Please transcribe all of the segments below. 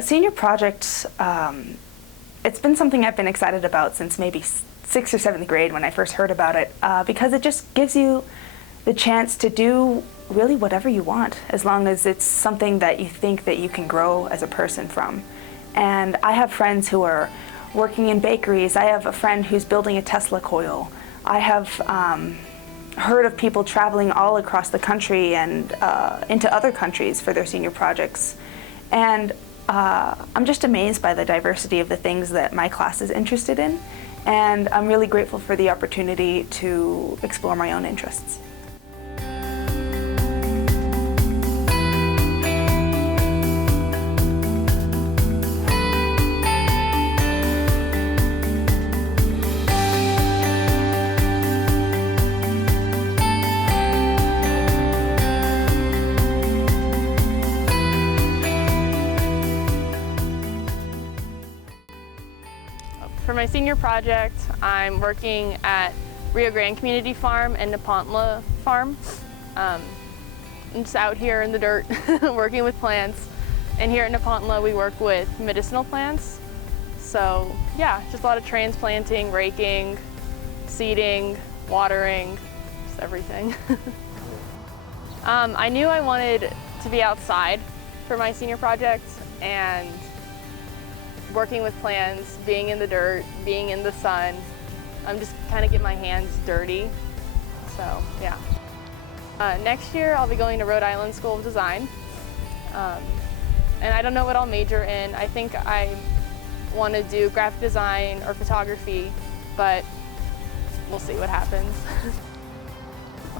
Senior project, it's been something I've been excited about since maybe 6th or 7th grade when I first heard about it, because it just gives you the chance to do really whatever you want, as long as it's something that you think that you can grow as a person from. And I have friends who are working in bakeries. I have a friend who's building a Tesla coil. I have heard of people traveling all across the country and into other countries for their senior projects. And I'm just amazed by the diversity of the things that my class is interested in, and I'm really grateful for the opportunity to explore my own interests. For my senior project, I'm working at Rio Grande Community Farm and Nepantla Farm. I'm just out here in the dirt working with plants. And here at Nepantla we work with medicinal plants. So yeah, just a lot of transplanting, raking, seeding, watering, just everything. I knew I wanted to be outside for my senior project, and working with plants, being in the dirt, being in the sun, I'm just kind of get my hands dirty. So yeah. Next year I'll be going to Rhode Island School of Design. And I don't know what I'll major in. I think I want to do graphic design or photography, but we'll see what happens.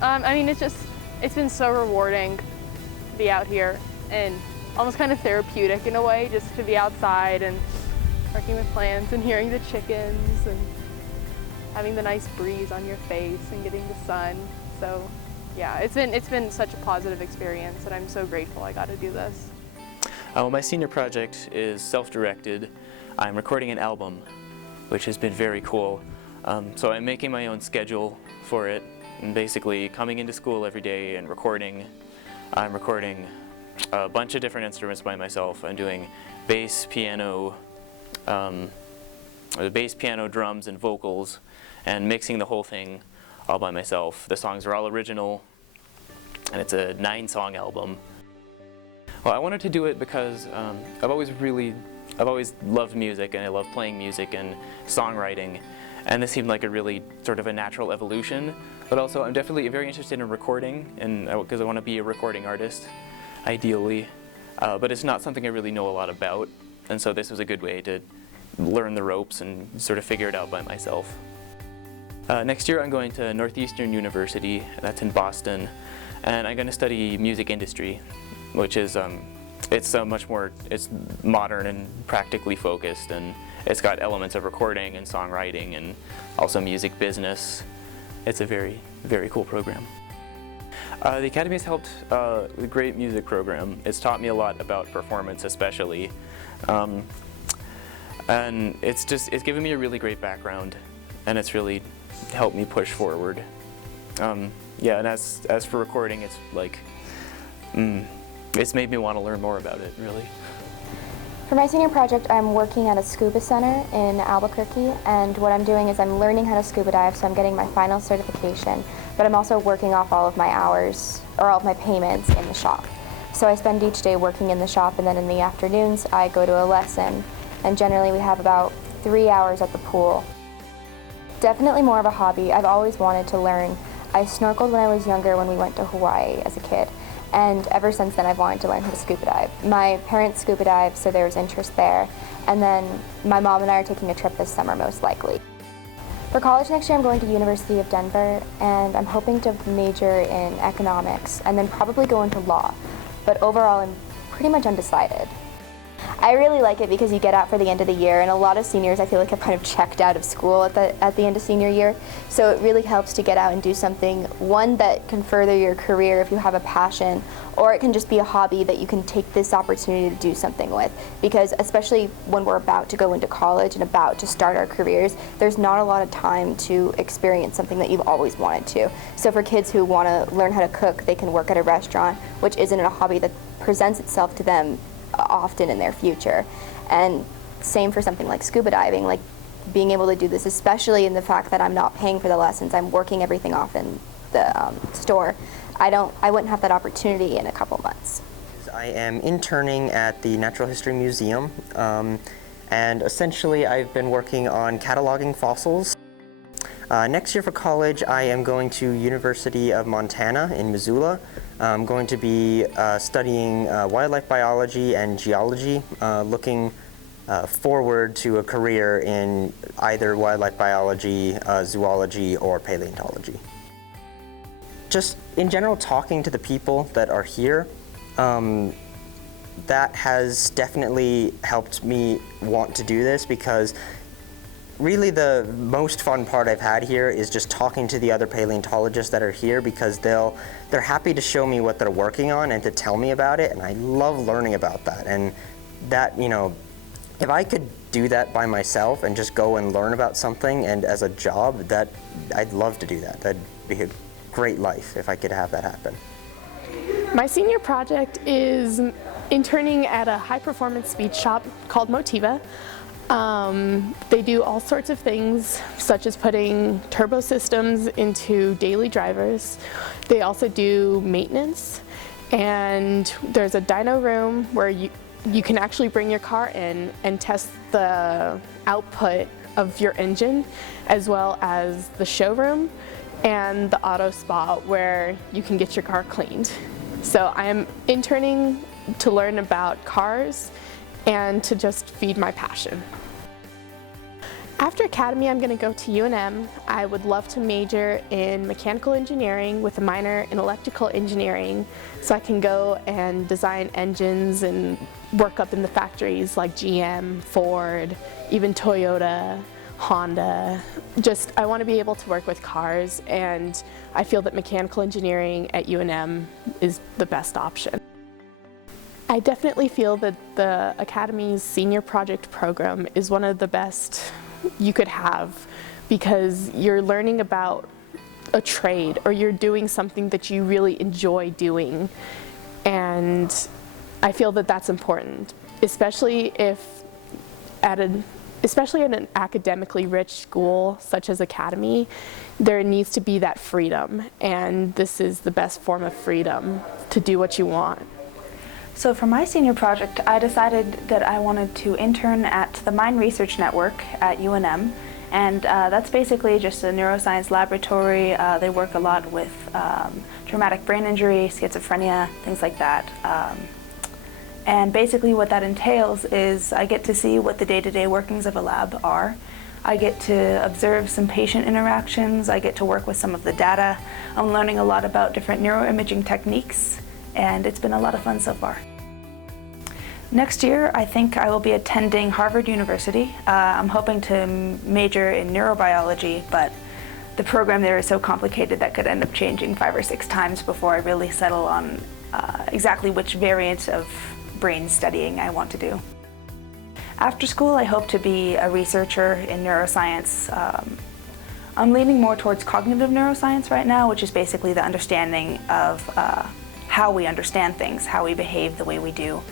I mean, it's been so rewarding to be out here and almost kind of therapeutic in a way, just to be outside and working with plants and hearing the chickens and having the nice breeze on your face and getting the sun. So yeah, it's been such a positive experience, and I'm so grateful I got to do this. Well, my senior project is self-directed. I'm recording an album, which has been very cool. So I'm making my own schedule for it, and basically coming into school every day and recording. I'm recording a bunch of different instruments by myself. I'm doing bass, piano, drums, and vocals, and mixing the whole thing all by myself. The songs are all original, and it's a 9-song album. Well, I wanted to do it because I've always loved music, and I love playing music and songwriting, and this seemed like a really sort of a natural evolution. But also, I'm definitely very interested in recording, and because I want to be a recording artist, ideally. But it's not something I really know a lot about, and so this was a good way to learn the ropes and sort of figure it out by myself. Next year I'm going to Northeastern University, that's in Boston, and I'm going to study music industry, which is it's modern and practically focused, and it's got elements of recording and songwriting and also music business. It's a very, very cool program. The Academy has helped with a great music program. It's taught me a lot about performance, especially. And it's given me a really great background, and it's really helped me push forward. Yeah, and as for recording, it's like, it's made me want to learn more about it, really. For my senior project, I'm working at a scuba center in Albuquerque, and what I'm doing is I'm learning how to scuba dive, so I'm getting my final certification, but I'm also working off all of my hours, or all of my payments in the shop. So I spend each day working in the shop, and then in the afternoons I go to a lesson, and generally we have about 3 hours at the pool. Definitely more of a hobby. I've always wanted to learn. I snorkeled when I was younger when we went to Hawaii as a kid, and ever since then I've wanted to learn how to scuba dive. My parents scuba dive, so there was interest there, and then my mom and I are taking a trip this summer most likely. For college next year I'm going to University of Denver, and I'm hoping to major in economics and then probably go into law, but overall I'm pretty much undecided. I really like it because you get out for the end of the year, and a lot of seniors I feel like have kind of checked out of school at the end of senior year, so it really helps to get out and do something, one that can further your career if you have a passion, or it can just be a hobby that you can take this opportunity to do something with, because especially when we're about to go into college and about to start our careers, there's not a lot of time to experience something that you've always wanted to. So for kids who want to learn how to cook, they can work at a restaurant, which isn't a hobby that presents itself to them often in their future. And same for something like scuba diving, like being able to do this, especially in the fact that I'm not paying for the lessons, I'm working everything off in the store. I wouldn't have that opportunity in a couple months. I am interning at the Natural History Museum, and essentially I've been working on cataloging fossils. Next year for college, I am going to University of Montana in Missoula. I'm going to be studying wildlife biology and geology, looking forward to a career in either wildlife biology, zoology, or paleontology. Just in general, talking to the people that are here, that has definitely helped me want to do this, because really the most fun part I've had here is just talking to the other paleontologists that are here, because they're happy to show me what they're working on and to tell me about it, and I love learning about that. And that, you know, if I could do that by myself and just go and learn about something and as a job, that I'd love to do that. That'd be a great life if I could have that happen. My senior project is interning at a high-performance speed shop called Motiva. They do all sorts of things, such as putting turbo systems into daily drivers. They also do maintenance, and there's a dyno room where you can actually bring your car in and test the output of your engine, as well as the showroom and the auto spa where you can get your car cleaned. So I am interning to learn about cars and to just feed my passion. After Academy, I'm going to go to UNM. I would love to major in mechanical engineering with a minor in electrical engineering, so I can go and design engines and work up in the factories like GM, Ford, even Toyota, Honda. Just, I want to be able to work with cars, and I feel that mechanical engineering at UNM is the best option. I definitely feel that the Academy's senior project program is one of the best you could have, because you're learning about a trade, or you're doing something that you really enjoy doing, and I feel that that's important, especially at an academically rich school such as Academy. There needs to be that freedom, and this is the best form of freedom to do what you want. So for my senior project, I decided that I wanted to intern at the Mine Research Network at UNM, and that's basically just a neuroscience laboratory. They work a lot with traumatic brain injury, schizophrenia, things like that. And basically what that entails is I get to see what the day-to-day workings of a lab are. I get to observe some patient interactions. I get to work with some of the data. I'm learning a lot about different neuroimaging techniques, and it's been a lot of fun so far. Next year, I think I will be attending Harvard University. I'm hoping to major in neurobiology, but the program there is so complicated that could end up changing 5 or 6 times before I really settle on exactly which variant of brain studying I want to do. After school, I hope to be a researcher in neuroscience. I'm leaning more towards cognitive neuroscience right now, which is basically the understanding of how we understand things, how we behave the way we do.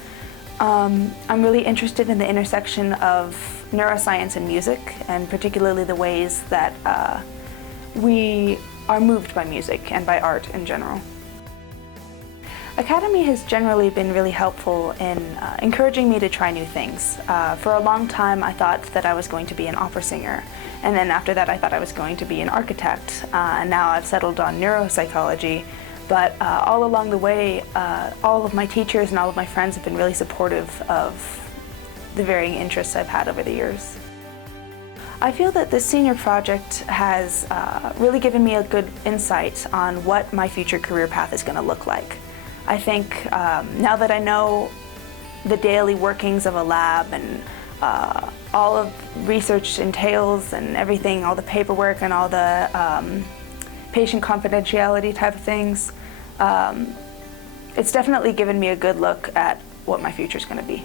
I'm really interested in the intersection of neuroscience and music, and particularly the ways that we are moved by music and by art in general. Academy has generally been really helpful in encouraging me to try new things. For a long time I thought that I was going to be an opera singer, and then after that I thought I was going to be an architect, and now I've settled on neuropsychology. But all along the way, all of my teachers and all of my friends have been really supportive of the varying interests I've had over the years. I feel that this senior project has really given me a good insight on what my future career path is going to look like. I think now that I know the daily workings of a lab and all of research entails and everything, all the paperwork and all the patient confidentiality type of things, it's definitely given me a good look at what my future is going to be.